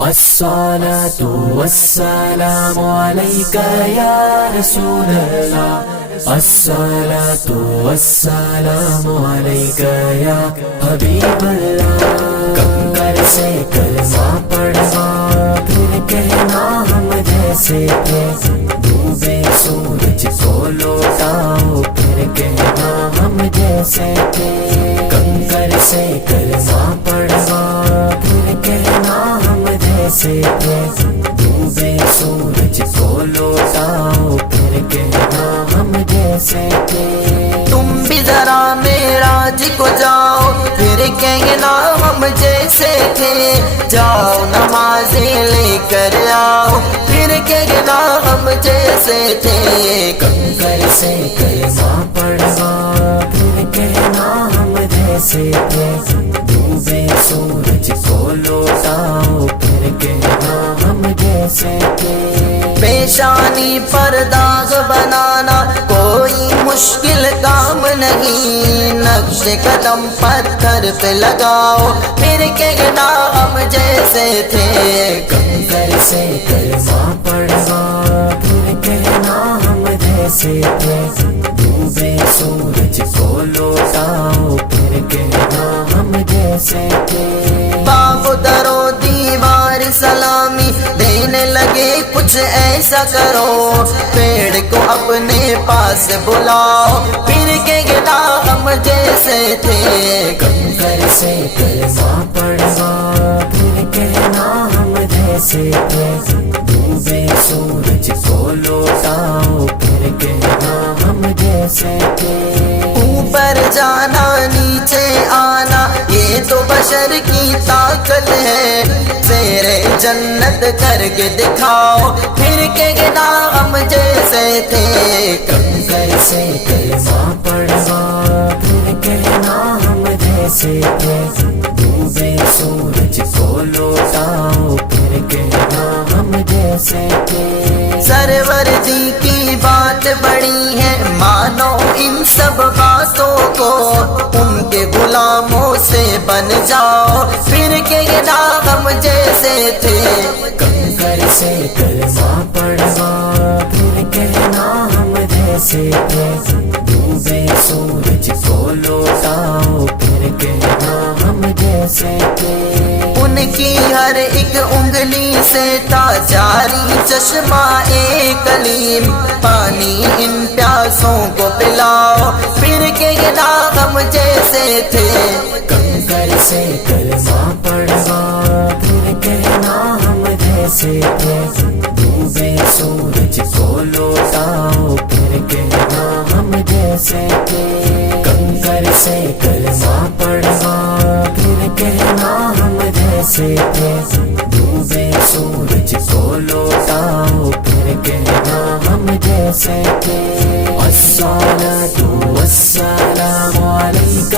الصلاة والسلام عليك يا رسول الله الصلاة والسلام عليك يا حبيب الله کنکر سے کلمہ پڑھنا پھر کہنا ہم جیسے تھے ڈوبے سورج کو لوٹاؤ پھر کہنا ہم جیسے تھے کنکر سے کلمہ پڑھنا پھر کہنا ہم جیسے تھے ڈوبے سورج کو لوٹاؤ پھر کہنا ہم جیسے تھے تم بھی ذرا معراج کو جاؤ پھر کہنا ہم جیسے تھے جاؤ نمازیں لے کر آؤ پھر کہنا ہم جیسے تھے کنکر سے کلمہ پڑھنا پھر کہنا ہم جیسے تھے ڈوبے سورج کو لوٹاؤ پھر کہنا ہم جیسے تھے پیشانی پر داغ بنانا کوئی مشکل کام نہیں نقش قدم پتھر پہ لگاؤ پھر کہنا ہم جیسے تھے کنکر سے کلمہ پڑھنا پھر کہنا ہم جیسے تھے ڈوبے سورج کو لوٹاؤ پھر کہنا ہم جیسے تھے باغ در و دیوار سلامی دینے لگے کچھ ایسا کرو پیڑ کو اپنے پاس بلاؤ پھر کہنا ہم جیسے تھے کنکر سے کلمہ پڑھنا پھر کہنا ہم جیسے تھے ڈوبے سورج کو لوٹاؤ پھر کہنا ہم جیسے تھے اوپر جانا نیچے آنا یہ تو بشر کی طاقت ہے سیر جنت کر کے دکھاؤ پھر کہنا ہم جیسے تھے کنکر سے کلمہ پڑھنا پھر کہنا ہم جیسے تھے ڈوبے سورج کو لوٹاؤ پھر کہنا ہم جیسے تھے سرور جی کی بات بڑی ہے مانو ان سب باتوں کو ان کے غلاموں سے بن جاؤ پھر کہنا ہم جیسے تھے کنکر سے کلمہ پڑھنا پھر کہنا ہم جیسے تھے ڈوبے سورج کو لوٹاؤ پھر کہنا ہم جیسے تھے ان کی ہر ایک انگلی سے تھا جاری چشمہ ایک کلیم پانی ان پیاسوں کو پلاؤ پھر کہنا ہم جیسے تھے کنکر سے کلمہ پڑھنا پھر کہنا ہم جیسے تھے ڈوبے سورج کو لوٹاؤ پھر کہنا ہم جیسے تھے کنکر سے کلمہ پڑھنا پھر کہنا ہم جیسے تھے ڈوبے سورج کو لوٹاؤ پھر کہنا ہم جیسے تھے الصلاة والسلام علیک